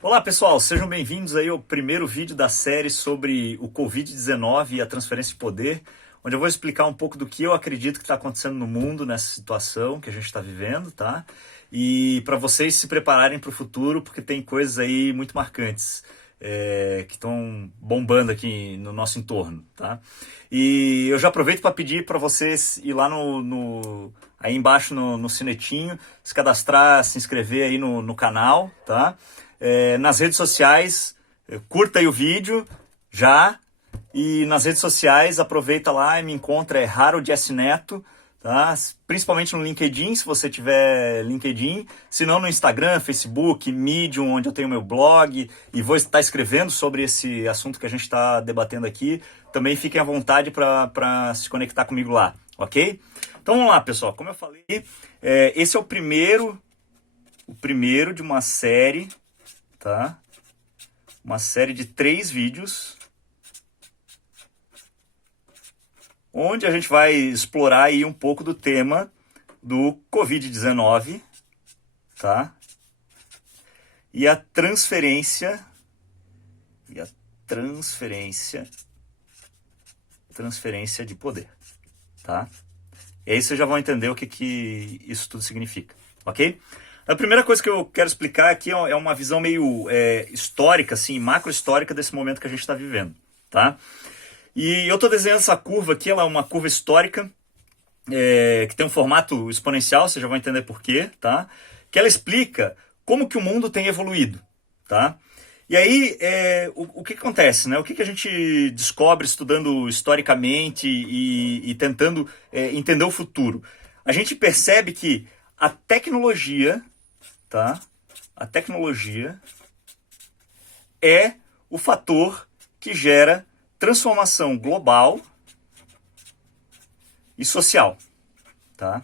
Olá pessoal, sejam bem-vindos aí ao primeiro vídeo da série sobre o Covid-19 e a transferência de poder, onde eu vou explicar um pouco do que eu acredito que está acontecendo no mundo nessa situação que a gente está vivendo, tá? E para vocês se prepararem para o futuro, porque tem coisas aí muito marcantes que estão bombando aqui no nosso entorno, tá? E eu já aproveito para pedir para vocês ir lá aí embaixo no sinetinho, se cadastrar, se inscrever aí no canal, tá? Nas redes sociais, curta aí o vídeo já, e nas redes sociais aproveita lá e me encontra, Harold S. Neto, tá? Principalmente no LinkedIn, se você tiver LinkedIn, se não no Instagram, Facebook, Medium, onde eu tenho meu blog e vou estar escrevendo sobre esse assunto que a gente está debatendo aqui. Também fiquem à vontade para se conectar comigo lá, ok? Então vamos lá, pessoal, como eu falei, esse é o primeiro de uma série, tá? Uma série de 3 vídeos onde a gente vai explorar aí um pouco do tema do Covid-19, tá? E a transferência de poder, tá? E aí vocês já vão entender o que isso tudo significa, ok? A primeira coisa que eu quero explicar aqui é uma visão meio histórica, assim, macro-histórica desse momento que a gente está vivendo, tá? E eu estou desenhando essa curva aqui, ela é uma curva histórica, que tem um formato exponencial, vocês já vão entender por quê, tá? Que ela explica como que o mundo tem evoluído, tá? E aí, o que acontece, né? O que a gente descobre estudando historicamente e tentando entender o futuro? A gente percebe que a tecnologia, tá? A tecnologia é o fator que gera transformação global e social, tá?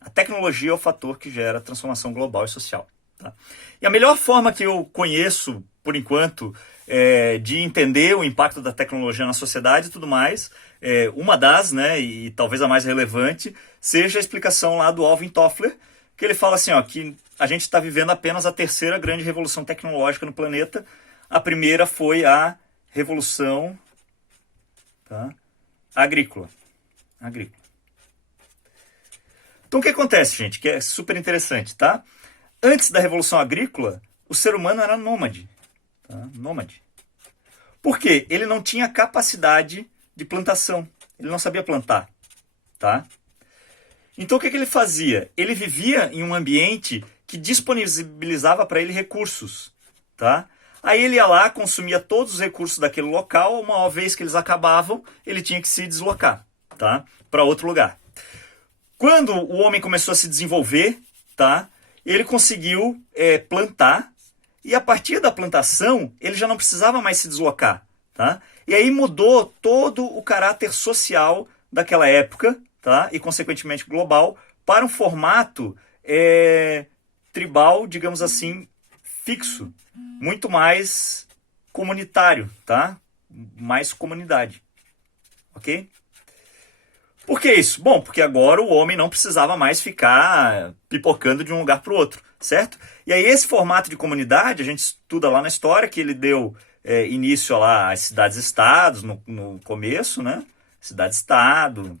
A tecnologia é o fator que gera transformação global e social, tá? E a melhor forma que eu conheço, por enquanto, de entender o impacto da tecnologia na sociedade e tudo mais, uma das, né, e talvez a mais relevante, seja a explicação lá do Alvin Toffler, que ele fala assim, ó, que a gente está vivendo apenas a terceira grande revolução tecnológica no planeta. A primeira foi a revolução, tá, agrícola. Então o que acontece, gente, que é super interessante, tá? Antes da revolução agrícola, o ser humano era nômade, tá? Nômade. Por quê? Ele não tinha capacidade de plantação. Ele não sabia plantar, tá? Então o que ele fazia? Ele vivia em um ambiente que disponibilizava para ele recursos, tá? Aí ele ia lá, consumia todos os recursos daquele local, uma vez que eles acabavam, ele tinha que se deslocar, tá? Para outro lugar. Quando o homem começou a se desenvolver, tá? Ele conseguiu plantar, e a partir da plantação, ele já não precisava mais se deslocar, tá? E aí mudou todo o caráter social daquela época, tá? E consequentemente global, para um formato tribal, digamos assim, fixo, muito mais comunitário, tá? Mais comunidade, ok? Por que isso? Bom, porque agora o homem não precisava mais ficar pipocando de um lugar para o outro, certo? E aí esse formato de comunidade, a gente estuda lá na história que ele deu início lá às cidades-estados no começo, né? Cidade-estado,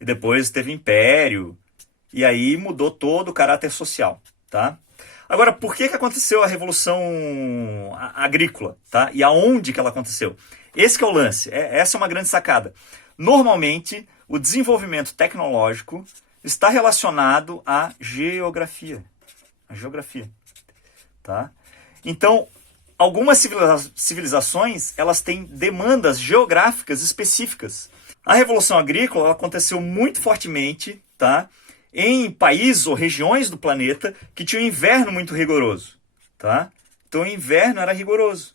e depois teve império, e aí mudou todo o caráter social, tá? Agora, por que aconteceu a revolução agrícola, tá? E aonde que ela aconteceu? Esse que é o lance, essa é uma grande sacada. Normalmente, o desenvolvimento tecnológico está relacionado à geografia. A geografia, tá? Então, algumas civilizações, elas têm demandas geográficas específicas. A Revolução Agrícola ela aconteceu muito fortemente, tá? Em países ou regiões do planeta que tinham um inverno muito rigoroso, tá? Então o inverno era rigoroso.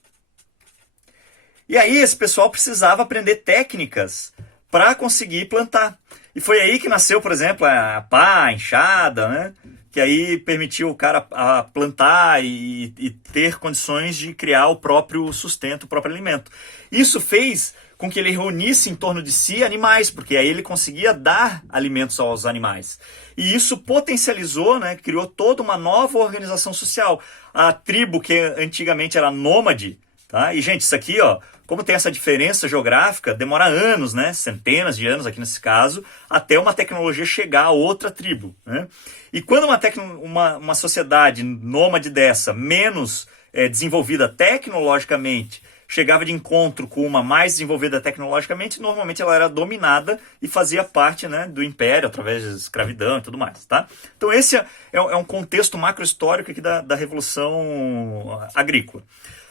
E aí esse pessoal precisava aprender técnicas para conseguir plantar. E foi aí que nasceu, por exemplo, a pá, a enxada, né? Que aí permitiu o cara a plantar e ter condições de criar o próprio sustento, o próprio alimento. Isso fez com que ele reunisse em torno de si animais, porque aí ele conseguia dar alimentos aos animais. E isso potencializou, né, criou toda uma nova organização social. A tribo que antigamente era nômade, tá? E, gente, isso aqui, ó, como tem essa diferença geográfica, demora anos, né, centenas de anos aqui nesse caso, até uma tecnologia chegar a outra tribo, né? E quando uma sociedade nômade dessa, menos desenvolvida tecnologicamente, chegava de encontro com uma mais desenvolvida tecnologicamente, normalmente ela era dominada e fazia parte, né, do império através de escravidão e tudo mais, tá? Então esse é um contexto macro-histórico aqui da Revolução Agrícola.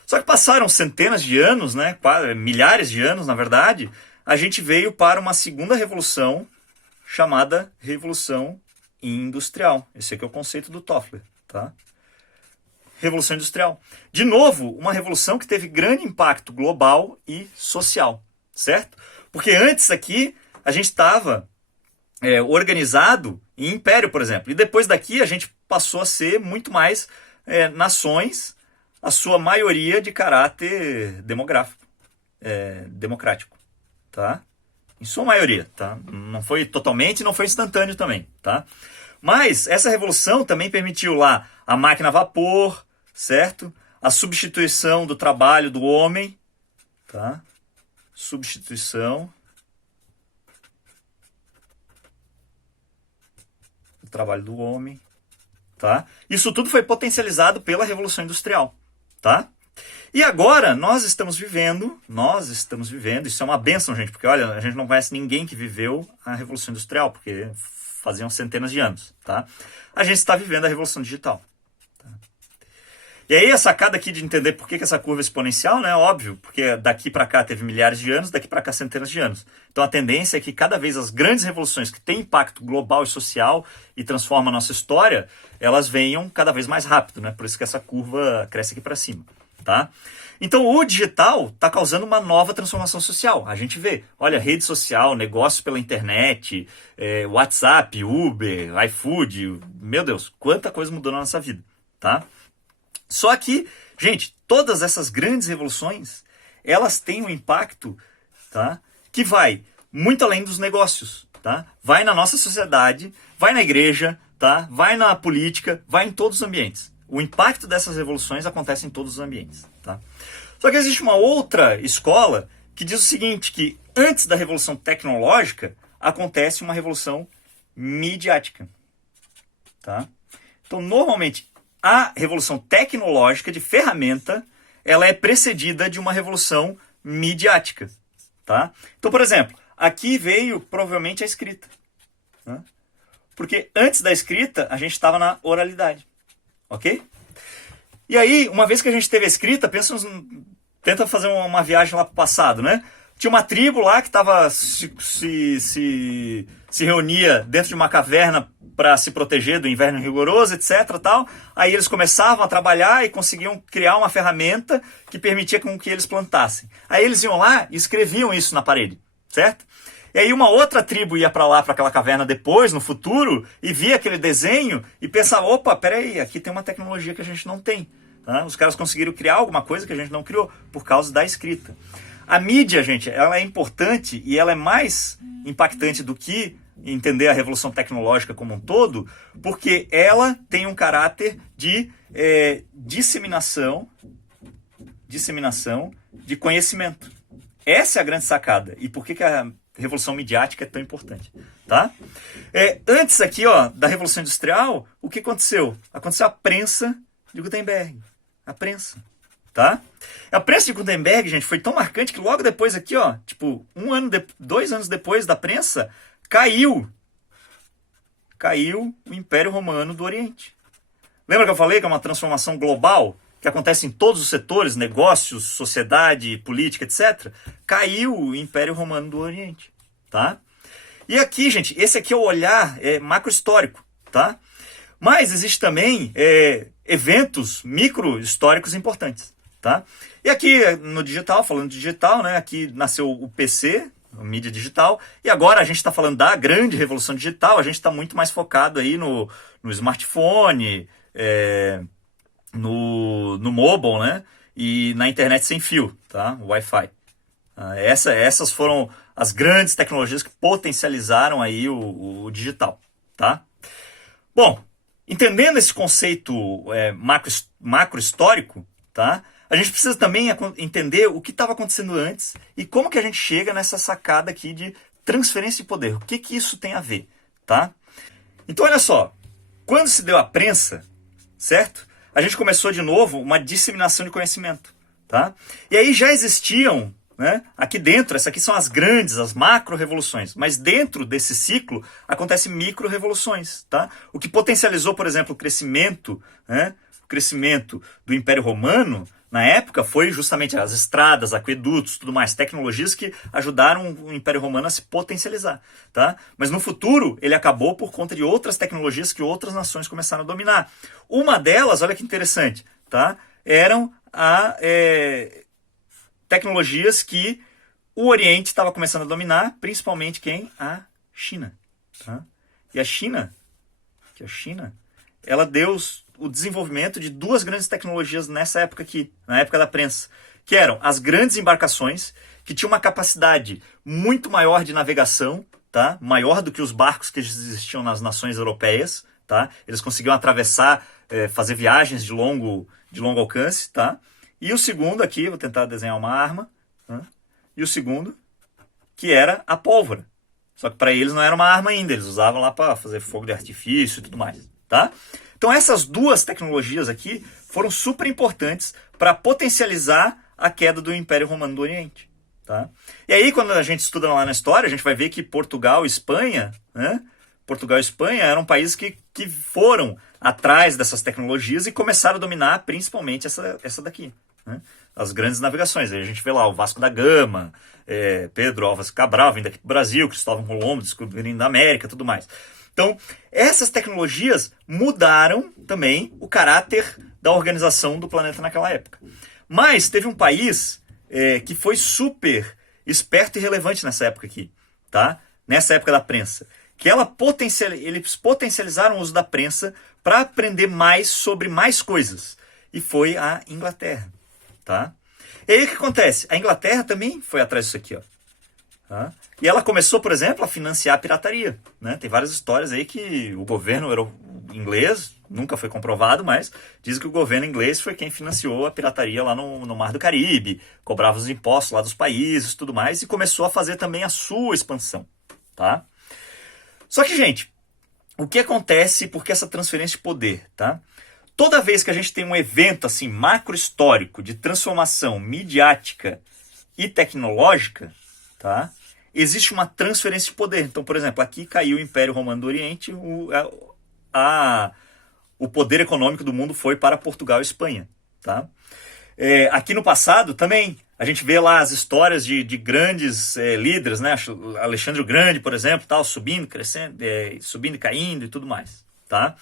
Só que passaram centenas de anos, né, milhares de anos, na verdade, a gente veio para uma segunda revolução chamada Revolução Industrial. Esse aqui é o conceito do Toffler, tá? Revolução Industrial. De novo, uma revolução que teve grande impacto global e social, certo? Porque antes aqui a gente estava organizado em império, por exemplo, e depois daqui a gente passou a ser muito mais nações, a sua maioria de caráter democrático, tá? Em sua maioria, tá? Não foi totalmente, não foi instantâneo também, tá? Mas essa revolução também permitiu lá a máquina a vapor, certo? A substituição do trabalho do homem, tá? Substituição do trabalho do homem, tá? Isso tudo foi potencializado pela Revolução Industrial, tá? E agora nós estamos vivendo, isso é uma bênção, gente, porque olha, a gente não conhece ninguém que viveu a Revolução Industrial, porque faziam centenas de anos, tá? A gente está vivendo a Revolução Digital. Tá? E aí a sacada aqui de entender por que essa curva é exponencial, né? Óbvio, porque daqui para cá teve milhares de anos, daqui para cá centenas de anos. Então a tendência é que cada vez as grandes revoluções que têm impacto global e social e transformam a nossa história, elas venham cada vez mais rápido, né? Por isso que essa curva cresce aqui para cima, tá? Então o digital está causando uma nova transformação social. A gente vê, olha, rede social, negócios pela internet, WhatsApp, Uber, iFood, meu Deus, quanta coisa mudou na nossa vida, tá? Só que, gente, todas essas grandes revoluções, elas têm um impacto, tá, que vai muito além dos negócios, tá? Vai na nossa sociedade, vai na igreja, tá? Vai na política, vai em todos os ambientes. O impacto dessas revoluções acontece em todos os ambientes, tá? Só que existe uma outra escola que diz o seguinte, que antes da revolução tecnológica acontece uma revolução midiática, tá? Então, normalmente, a revolução tecnológica de ferramenta, ela é precedida de uma revolução midiática, tá? Então, por exemplo, aqui veio provavelmente a escrita, né? Porque antes da escrita, a gente estava na oralidade. Ok? E aí, uma vez que a gente teve a escrita, tenta fazer uma viagem lá para o passado, né? Tinha uma tribo lá que tava, se reunia dentro de uma caverna para se proteger do inverno rigoroso, etc. Tal. Aí eles começavam a trabalhar e conseguiam criar uma ferramenta que permitia com que eles plantassem. Aí eles iam lá e escreviam isso na parede, certo? E aí uma outra tribo ia para lá, para aquela caverna depois, no futuro, e via aquele desenho e pensava, opa, peraí, aqui tem uma tecnologia que a gente não tem. Tá? Os caras conseguiram criar alguma coisa que a gente não criou, por causa da escrita. A mídia, gente, ela é importante e ela é mais impactante do que entender a revolução tecnológica como um todo, porque ela tem um caráter de disseminação de conhecimento. Essa é a grande sacada. E por que a revolução midiática é tão importante, tá? Antes aqui, ó, da Revolução Industrial, o que aconteceu? Aconteceu a prensa de Gutenberg. A prensa, tá? A prensa de Gutenberg, gente, foi tão marcante que logo depois aqui, ó, tipo, 2 anos depois da prensa, caiu o Império Romano do Oriente. Lembra que eu falei que é uma transformação global? Que acontece em todos os setores, negócios, sociedade, política, etc., caiu o Império Romano do Oriente, tá? E aqui, gente, esse aqui é o olhar macro-histórico, tá? Mas existe também eventos micro-históricos importantes, tá? E aqui no digital, falando de digital, né, aqui nasceu o PC, a mídia digital, e agora a gente está falando da grande revolução digital, a gente está muito mais focado aí no smartphone, no mobile, né? E na internet sem fio, tá? Wi-Fi. Essas foram as grandes tecnologias que potencializaram aí o digital, tá? Bom, entendendo esse conceito macro histórico, tá? A gente precisa também entender o que estava acontecendo antes e como que a gente chega nessa sacada aqui de transferência de poder. O que que isso tem a ver, tá? Então, olha só. Quando se deu a prensa, certo? A gente começou de novo uma disseminação de conhecimento, tá? E aí já existiam, né? Aqui dentro, essas aqui são as grandes, as macro-revoluções. Mas dentro desse ciclo acontecem micro-revoluções, tá? O que potencializou, por exemplo, o crescimento, né? O crescimento do Império Romano, na época, foi justamente as estradas, aquedutos, tudo mais, tecnologias que ajudaram o Império Romano a se potencializar, tá? Mas no futuro, ele acabou por conta de outras tecnologias que outras nações começaram a dominar. Uma delas, olha que interessante, tá? Eram tecnologias que o Oriente estava começando a dominar, principalmente quem? A China, tá? E a China, ela deu o desenvolvimento de duas grandes tecnologias nessa época aqui, na época da prensa, que eram as grandes embarcações, que tinham uma capacidade muito maior de navegação, tá? Maior do que os barcos que existiam nas nações europeias, tá? Eles conseguiam atravessar, fazer viagens de longo alcance, tá? E o segundo aqui, vou tentar desenhar uma arma, tá? E o segundo, que era a pólvora. Só que para eles não era uma arma ainda, eles usavam lá para fazer fogo de artifício e tudo mais, tá? Então essas duas tecnologias aqui foram super importantes para potencializar a queda do Império Romano do Oriente, tá? E aí quando a gente estuda lá na história, a gente vai ver que Portugal e Espanha, né? Portugal e Espanha eram países que foram atrás dessas tecnologias e começaram a dominar principalmente essa daqui, né? As grandes navegações. Aí a gente vê lá o Vasco da Gama, Pedro Álvares Cabral vindo aqui para o Brasil, Cristóvão Colombo descobrindo a América, tudo mais. Então, essas tecnologias mudaram também o caráter da organização do planeta naquela época. Mas teve um país que foi super esperto e relevante nessa época aqui, tá? Nessa época da prensa. Que eles potencializaram o uso da prensa para aprender mais sobre mais coisas. E foi a Inglaterra, tá? E aí o que acontece? A Inglaterra também foi atrás disso aqui, ó. Tá? E ela começou, por exemplo, a financiar a pirataria, né? Tem várias histórias aí que o governo inglês, nunca foi comprovado, mas diz que o governo inglês foi quem financiou a pirataria lá no Mar do Caribe, cobrava os impostos lá dos países, tudo mais, e começou a fazer também a sua expansão, tá? Só que, gente, o que acontece porque essa transferência de poder, tá? Toda vez que a gente tem um evento assim macro-histórico de transformação midiática e tecnológica, tá? Existe uma transferência de poder. Então, por exemplo, aqui caiu o Império Romano do Oriente, o poder econômico do mundo foi para Portugal e Espanha, tá? Aqui no passado também, a gente vê lá as histórias de grandes líderes, né? Alexandre o Grande, por exemplo, tal, subindo, crescendo, subindo e caindo e tudo mais, tá?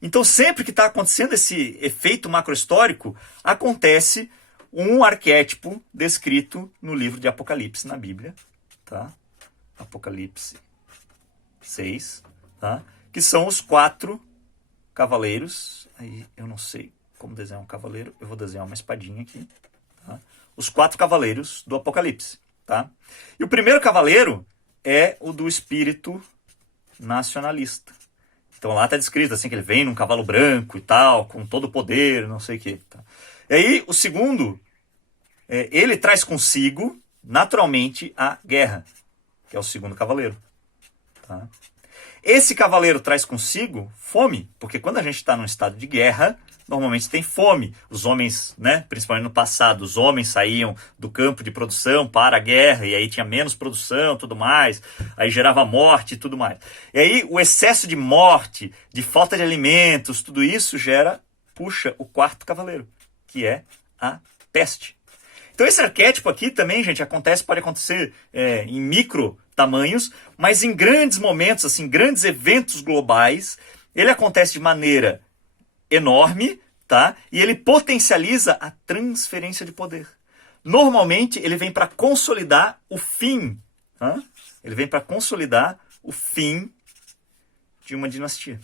Então, sempre que está acontecendo esse efeito macro-histórico, acontece um arquétipo descrito no livro de Apocalipse, na Bíblia, tá? Apocalipse 6, tá? Que são os 4 cavaleiros. Aí eu não sei como desenhar um cavaleiro, eu vou desenhar uma espadinha aqui, tá? Os 4 cavaleiros do Apocalipse, tá? E o primeiro cavaleiro é o do espírito nacionalista. Então lá está descrito assim que ele vem num cavalo branco e tal, com todo o poder, não sei o que. Tá? E aí o segundo, ele traz consigo naturalmente a guerra, que é o segundo cavaleiro. Tá? Esse cavaleiro traz consigo fome, porque quando a gente está num estado de guerra, normalmente tem fome. Os homens, né, principalmente no passado, os homens saíam do campo de produção para a guerra, e aí tinha menos produção, tudo mais, aí gerava morte e tudo mais. E aí o excesso de morte, de falta de alimentos, tudo isso puxa o 4º cavaleiro, que é a peste. Então esse arquétipo aqui também, gente, pode acontecer em micro tamanhos, mas em grandes momentos, assim, grandes eventos globais, ele acontece de maneira enorme, tá? E ele potencializa a transferência de poder. Normalmente, ele vem para consolidar o fim, tá? Ele vem para consolidar o fim de uma dinastia.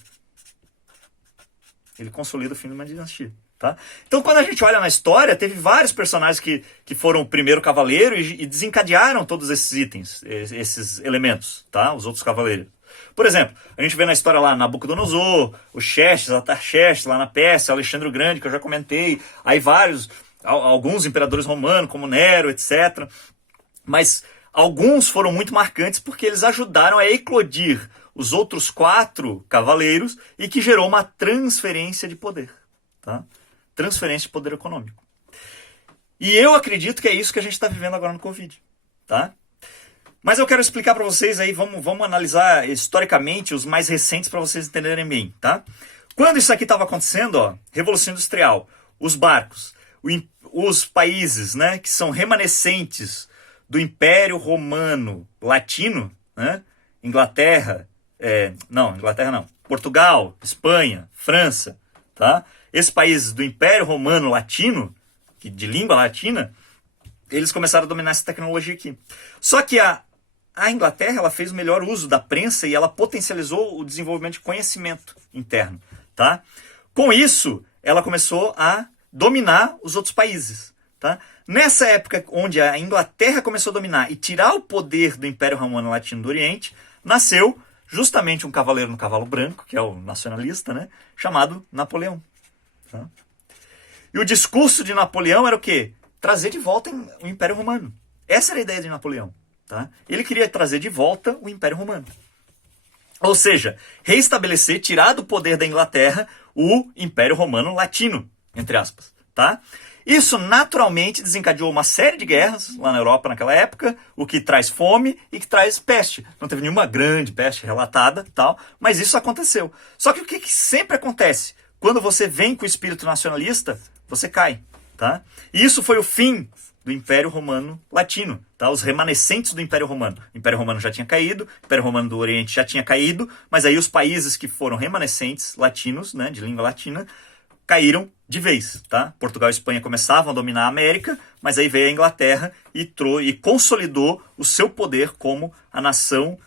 Ele consolida o fim de uma dinastia, tá? Tá? Então, quando a gente olha na história, teve vários personagens que foram o primeiro cavaleiro e desencadearam todos esses itens, esses elementos, tá? Os outros cavaleiros. Por exemplo, a gente vê na história lá Nabucodonosor, o Xerxes, Artaxerxes lá na Pérsia, Alexandre o Grande, que eu já comentei, aí alguns imperadores romanos, como Nero, etc. Mas alguns foram muito marcantes porque eles ajudaram a eclodir os outros 4 cavaleiros e que gerou uma transferência de poder, tá? Transferência de poder econômico. E eu acredito que é isso que a gente está vivendo agora no Covid, tá? Mas eu quero explicar para vocês aí, vamos analisar historicamente os mais recentes para vocês entenderem bem, tá? Quando isso aqui estava acontecendo, ó, Revolução Industrial, os barcos, os países, né, que são remanescentes do Império Romano Latino, né? Inglaterra não, Portugal, Espanha, França, tá? Esses países do Império Romano Latino, de língua latina, eles começaram a dominar essa tecnologia aqui. Só que a Inglaterra, ela fez o melhor uso da prensa e ela potencializou o desenvolvimento de conhecimento interno, tá? Com isso, ela começou a dominar os outros países, tá? Nessa época onde a Inglaterra começou a dominar e tirar o poder do Império Romano Latino do Oriente, nasceu justamente um cavaleiro no cavalo branco, que é o nacionalista, né? Chamado Napoleão. Tá? E o discurso de Napoleão era o quê? Trazer de volta o Império Romano. Essa era a ideia de Napoleão. Tá? Ele queria trazer de volta o Império Romano. Ou seja, reestabelecer, tirar do poder da Inglaterra o Império Romano Latino, entre aspas. Tá? Isso naturalmente desencadeou uma série de guerras lá na Europa naquela época, o que traz fome e que traz peste. Não teve nenhuma grande peste relatada, tal, mas isso aconteceu. Só que o que sempre acontece? Quando você vem com o espírito nacionalista, você cai. Tá? E isso foi o fim do Império Romano Latino, tá? Os remanescentes do Império Romano. O Império Romano já tinha caído, o Império Romano do Oriente já tinha caído, mas aí os países que foram remanescentes latinos, né, de língua latina, caíram de vez, tá? Portugal e Espanha começavam a dominar a América, mas aí veio a Inglaterra e consolidou o seu poder como a nação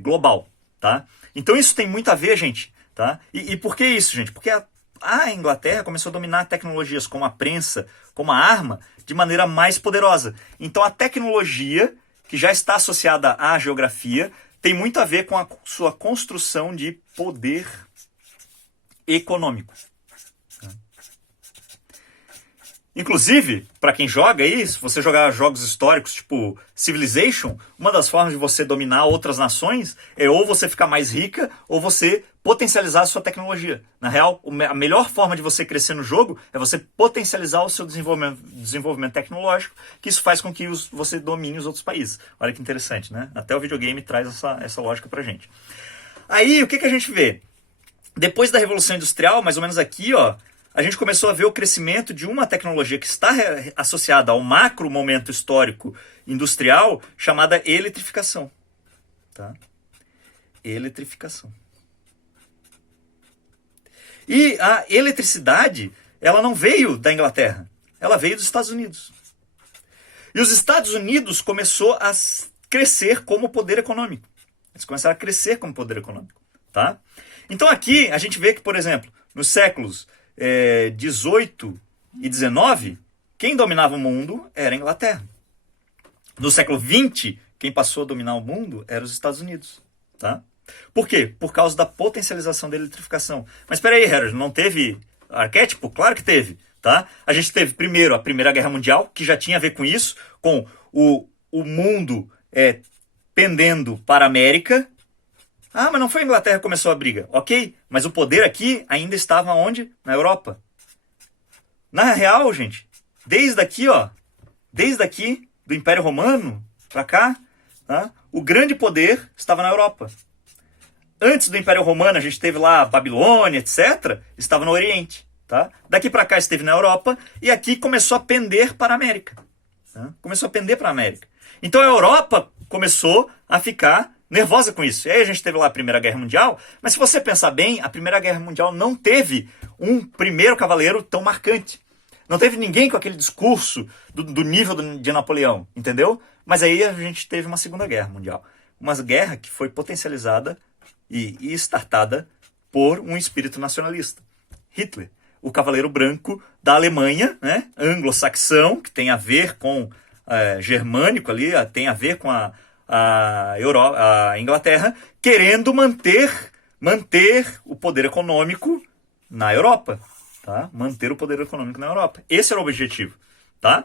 global, tá? Então isso tem muito a ver, gente, tá? E por que isso, gente? Porque a Inglaterra começou a dominar tecnologias como a prensa, como a arma, de maneira mais poderosa. Então a tecnologia, que já está associada à geografia, tem muito a ver com a sua construção de poder econômico. Inclusive, para quem joga aí, se você jogar jogos históricos tipo Civilization, uma das formas de você dominar outras nações é ou você ficar mais rica ou você potencializar a sua tecnologia. Na real, a melhor forma de você crescer no jogo é você potencializar o seu desenvolvimento tecnológico, que isso faz com que você domine os outros países. Olha que interessante, né? Até o videogame traz essa lógica pra gente. Aí, o que a gente vê? Depois da Revolução Industrial, mais ou menos aqui, ó, a gente começou a ver o crescimento de uma tecnologia que está associada ao macro momento histórico industrial, chamada eletrificação. Tá? Eletrificação. E a eletricidade, ela não veio da Inglaterra, ela veio dos Estados Unidos. E os Estados Unidos começou a crescer como poder econômico. Eles começaram a crescer como poder econômico. Tá? Então aqui a gente vê que, por exemplo, nos séculos 18 e 19, quem dominava o mundo era a Inglaterra. No século 20, quem passou a dominar o mundo eram os Estados Unidos. Tá? Por quê? Por causa da potencialização da eletrificação. Mas espera aí, Harold, não teve arquétipo? Claro que teve. Tá? A gente teve primeiro a Primeira Guerra Mundial, que já tinha a ver com isso, com o mundo pendendo para a América. Ah, mas não foi a Inglaterra que começou a briga. Ok, mas o poder aqui ainda estava onde? Na Europa. Na real, gente, desde aqui, do Império Romano para cá, tá? O grande poder estava na Europa. Antes do Império Romano, a gente teve lá a Babilônia, etc., estava no Oriente. Tá? Daqui para cá esteve na Europa e aqui começou a pender para a América. Tá? Começou a pender para a América. Então a Europa começou a ficar nervosa com isso. E aí a gente teve lá a Primeira Guerra Mundial, mas se você pensar bem, a Primeira Guerra Mundial não teve um primeiro cavaleiro tão marcante. Não teve ninguém com aquele discurso do nível de Napoleão, entendeu? Mas aí a gente teve uma Segunda Guerra Mundial. Uma guerra que foi potencializada e startada por um espírito nacionalista. Hitler. o Cavaleiro Branco da Alemanha, né? Anglo-saxão, que tem a ver com germânico ali, tem a ver com a Inglaterra, querendo manter o poder econômico na Europa. Tá? Manter o poder econômico na Europa. Esse era o objetivo. Tá?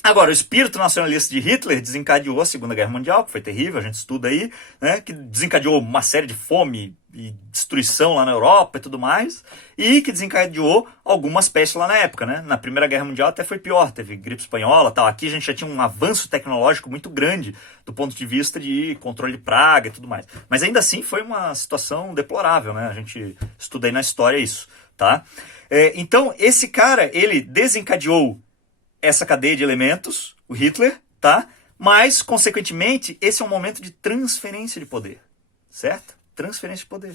Agora, o espírito nacionalista de Hitler desencadeou a Segunda Guerra Mundial, que foi terrível, a gente estuda aí, né, que desencadeou uma série de fome e destruição lá na Europa e tudo mais, e que desencadeou algumas pestes lá na época. Né? Na Primeira Guerra Mundial até foi pior, teve gripe espanhola, tal. Aqui a gente já tinha um avanço tecnológico muito grande do ponto de vista de controle de praga e tudo mais. Mas ainda assim foi uma situação deplorável, né? A gente estuda aí na história isso. Tá? Então, esse cara, ele desencadeou essa cadeia de elementos, o Hitler, tá? Mas, consequentemente, esse é um momento de transferência de poder, certo? Transferência de poder.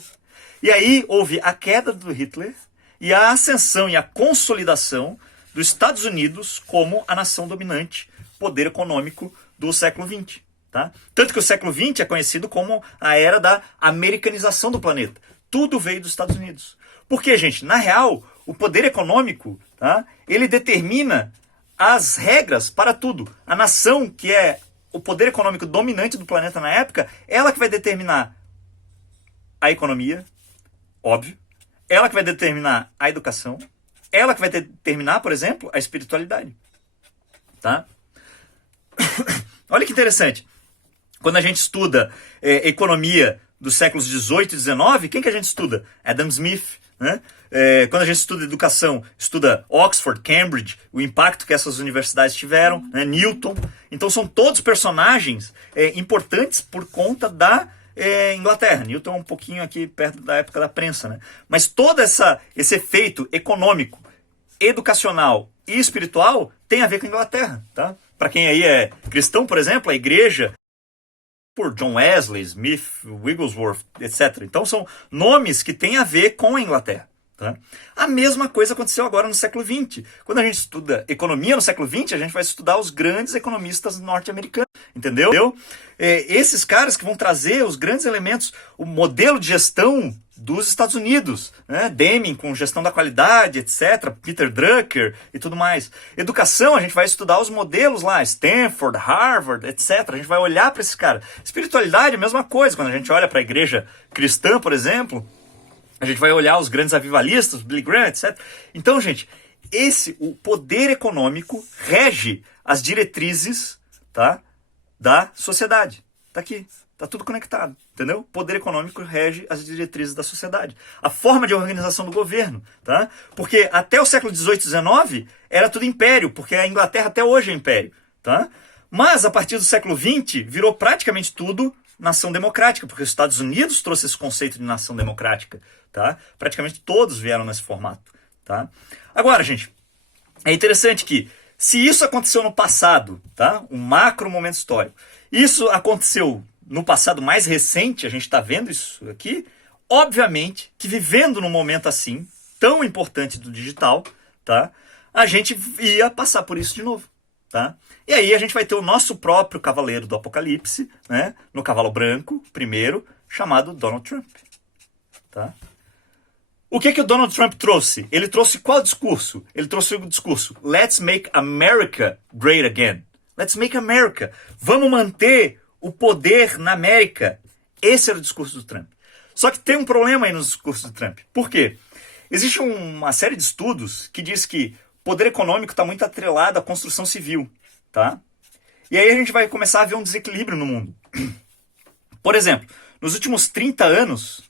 E aí houve a queda do Hitler e a ascensão e a consolidação dos Estados Unidos como a nação dominante, poder econômico do século XX. Tá? Tanto que o século XX é conhecido como a era da americanização do planeta. Tudo veio dos Estados Unidos. Porque, gente, na real, o poder econômico, tá, ele determina as regras para tudo. A nação, que é o poder econômico dominante do planeta na época, ela que vai determinar a economia, óbvio. Ela que vai determinar a educação. Ela que vai determinar, por exemplo, a espiritualidade. Tá? Olha que interessante. Quando a gente estuda economia dos séculos XVIII e XIX, quem que a gente estuda? Adam Smith. Né? Quando a gente estuda educação, estuda Oxford, Cambridge, o impacto que essas universidades tiveram, né? Newton. Então são todos personagens importantes por conta da Inglaterra. Newton é um pouquinho aqui perto da época da prensa. Né? Mas todo esse efeito econômico, educacional e espiritual tem a ver com a Inglaterra. Tá? Para quem aí é cristão, por exemplo, a igreja por John Wesley, Smith, Wigglesworth, etc. Então são nomes que têm a ver com a Inglaterra. Tá? A mesma coisa aconteceu agora no século XX. Quando a gente estuda economia no século XX, a gente vai estudar os grandes economistas norte-americanos. Entendeu? Esses caras que vão trazer os grandes elementos, o modelo de gestão dos Estados Unidos, né? Deming com gestão da qualidade, etc., Peter Drucker e tudo mais. Educação, a gente vai estudar os modelos lá, Stanford, Harvard, etc. A gente vai olhar para esses caras. Espiritualidade, a mesma coisa. Quando a gente olha para a igreja cristã, por exemplo, a gente vai olhar os grandes avivalistas, Billy Graham, etc. Então, gente, o poder econômico rege as diretrizes, tá, da sociedade. Tá aqui. Tá tudo conectado, entendeu? O poder econômico rege as diretrizes da sociedade. A forma de organização do governo, tá? Porque até o século XVIII e XIX era tudo império, porque a Inglaterra até hoje é império, tá? Mas a partir do século XX virou praticamente tudo nação democrática, porque os Estados Unidos trouxe esse conceito de nação democrática, tá? Praticamente todos vieram nesse formato, tá? Agora, gente, é interessante que se isso aconteceu no passado, tá? Um macro momento histórico, isso aconteceu no passado mais recente, a gente está vendo isso aqui, obviamente que vivendo num momento assim, tão importante do digital, tá, a gente ia passar por isso de novo. Tá? E aí a gente vai ter o nosso próprio cavaleiro do Apocalipse, né, no cavalo branco, primeiro, chamado Donald Trump. Tá? O que o Donald Trump trouxe? Ele trouxe qual discurso? Ele trouxe o discurso Let's make America great again. Let's make America. Vamos manter o poder na América. Esse era o discurso do Trump. Só que tem um problema aí nos discursos do Trump. Por quê? Existe uma série de estudos que diz que o poder econômico está muito atrelado à construção civil. Tá? E aí a gente vai começar a ver um desequilíbrio no mundo. Por exemplo, nos últimos 30 anos,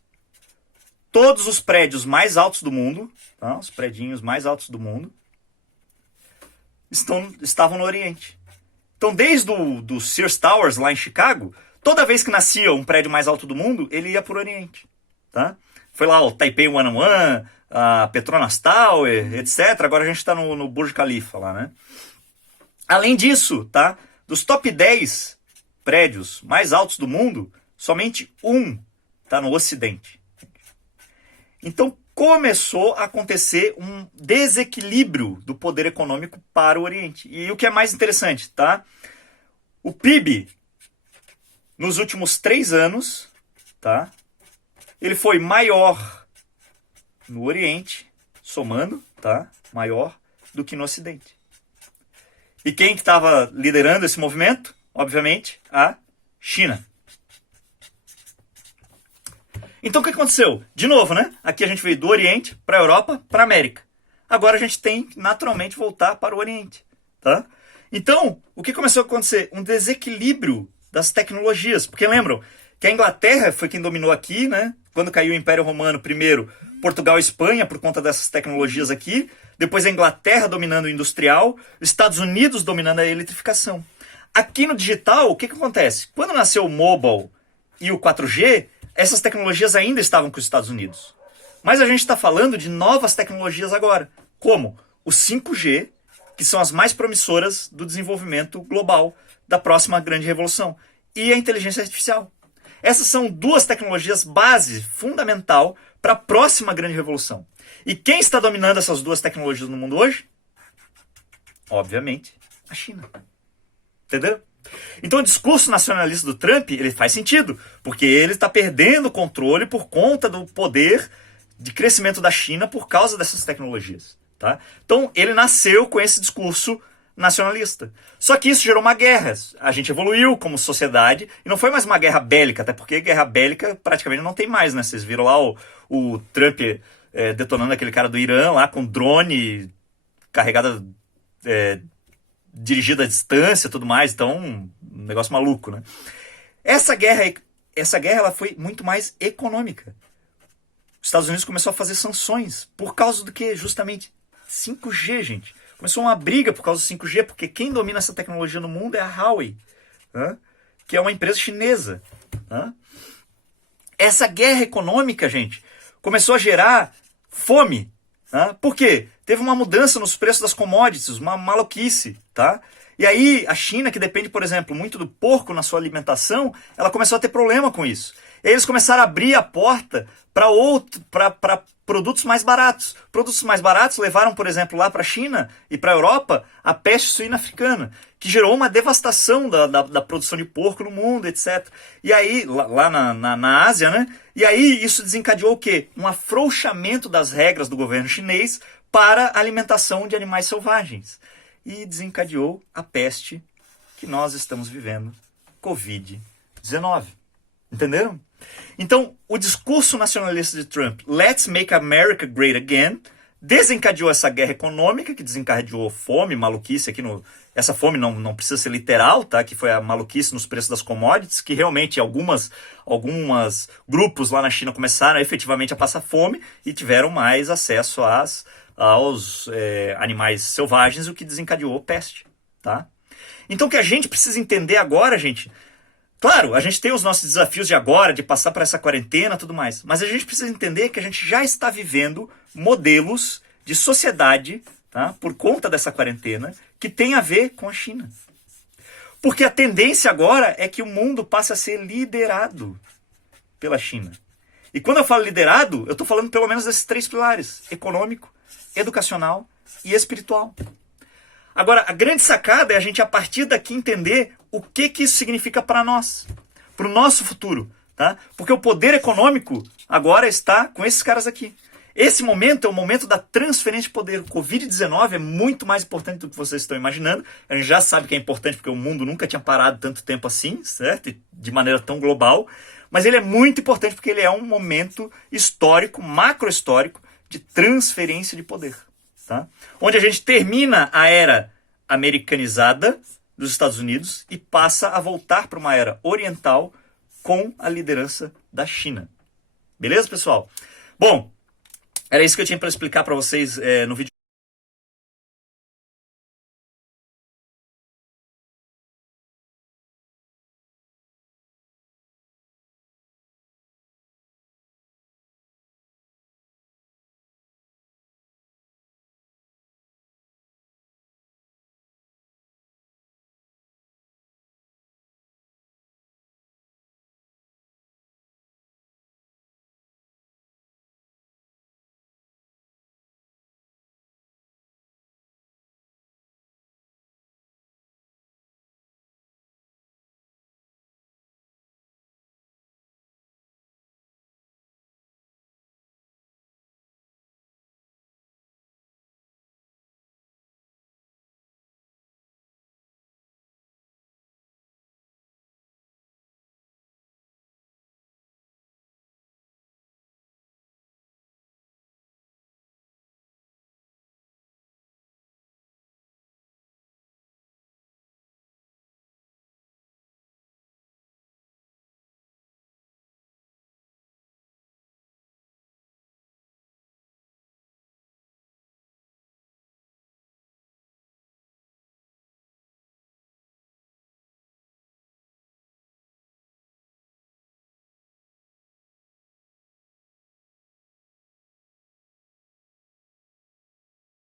todos os prédios mais altos do mundo, tá? Os predinhos mais altos do mundo, estavam no Oriente. Então, desde do Sears Towers, lá em Chicago, toda vez que nascia um prédio mais alto do mundo, ele ia para o Oriente. Tá? Foi lá o Taipei 101, a Petronas Tower, etc. Agora a gente está no Burj Khalifa lá, né? Além disso, tá? Dos top 10 prédios mais altos do mundo, somente um está no Ocidente. Então, começou a acontecer um desequilíbrio do poder econômico para o Oriente. E o que é mais interessante, tá? O PIB, nos últimos 3 anos, tá? Ele foi maior no Oriente somando, tá? Maior do que no Ocidente. E quem que estava liderando esse movimento? Obviamente, a China. Então o que aconteceu? De novo, né? Aqui a gente veio do Oriente para a Europa, para a América. Agora a gente tem que naturalmente voltar para o Oriente, tá? Então, o que começou a acontecer? Um desequilíbrio das tecnologias. Porque lembram que a Inglaterra foi quem dominou aqui, né? Quando caiu o Império Romano, primeiro Portugal e Espanha, por conta dessas tecnologias aqui. Depois a Inglaterra dominando o industrial, os Estados Unidos dominando a eletrificação. Aqui no digital, o que acontece? Quando nasceu o mobile e o 4G, essas tecnologias ainda estavam com os Estados Unidos. Mas a gente está falando de novas tecnologias agora, como o 5G, que são as mais promissoras do desenvolvimento global da próxima grande revolução, e a inteligência artificial. Essas são duas tecnologias base, fundamental, para a próxima grande revolução. E quem está dominando essas duas tecnologias no mundo hoje? Obviamente, a China. Entendeu? Então o discurso nacionalista do Trump, ele faz sentido, porque ele está perdendo o controle por conta do poder de crescimento da China por causa dessas tecnologias. Tá? Então ele nasceu com esse discurso nacionalista. Só que isso gerou uma guerra. A gente evoluiu como sociedade e não foi mais uma guerra bélica, até porque guerra bélica praticamente não tem mais, né? Vocês viram lá o Trump detonando aquele cara do Irã lá com drone carregada, dirigida à distância e tudo mais. Então, um negócio maluco, né? Essa guerra ela foi muito mais econômica. Os Estados Unidos começou a fazer sanções por causa do que? Justamente 5G, gente. Começou uma briga por causa do 5G, porque quem domina essa tecnologia no mundo é a Huawei, né? Que é uma empresa chinesa. Né? Essa guerra econômica, gente, começou a gerar fome. Né? Por quê? Teve uma mudança nos preços das commodities, uma maluquice. Tá? E aí a China, que depende, por exemplo, muito do porco na sua alimentação, ela começou a ter problema com isso. E aí eles começaram a abrir a porta para produtos mais baratos. Produtos mais baratos levaram, por exemplo, lá para a China e para a Europa a peste suína africana, que gerou uma devastação da produção de porco no mundo, etc. E aí, lá na Ásia, né? E aí isso desencadeou o quê? Um afrouxamento das regras do governo chinês para a alimentação de animais selvagens. E desencadeou a peste que nós estamos vivendo, Covid-19. Entenderam? Então, o discurso nacionalista de Trump, Let's Make America Great Again, desencadeou essa guerra econômica, que desencadeou fome, maluquice aqui no... Essa fome não precisa ser literal, tá? Que foi a maluquice nos preços das commodities, que realmente algumas grupos lá na China começaram efetivamente a passar fome e tiveram mais acesso aos animais selvagens, o que desencadeou peste, tá? Então o que a gente precisa entender agora, gente... Claro, a gente tem os nossos desafios de agora, de passar por essa quarentena e tudo mais, mas a gente precisa entender que a gente já está vivendo modelos de sociedade, tá, por conta dessa quarentena, que tem a ver com a China. Porque a tendência agora é que o mundo passe a ser liderado pela China. E quando eu falo liderado, eu estou falando pelo menos desses três pilares: econômico, educacional e espiritual. Agora, a grande sacada é a gente, a partir daqui, entender o que isso significa para nós, para o nosso futuro. Tá? Porque o poder econômico agora está com esses caras aqui. Esse momento é o momento da transferência de poder. O Covid-19 é muito mais importante do que vocês estão imaginando. A gente já sabe que é importante porque o mundo nunca tinha parado tanto tempo assim, certo? E de maneira tão global. Mas ele é muito importante porque ele é um momento histórico, macro-histórico, de transferência de poder. Tá? Onde a gente termina a era americanizada dos Estados Unidos e passa a voltar para uma era oriental com a liderança da China. Beleza, pessoal? Bom, era isso que eu tinha para explicar para vocês no vídeo.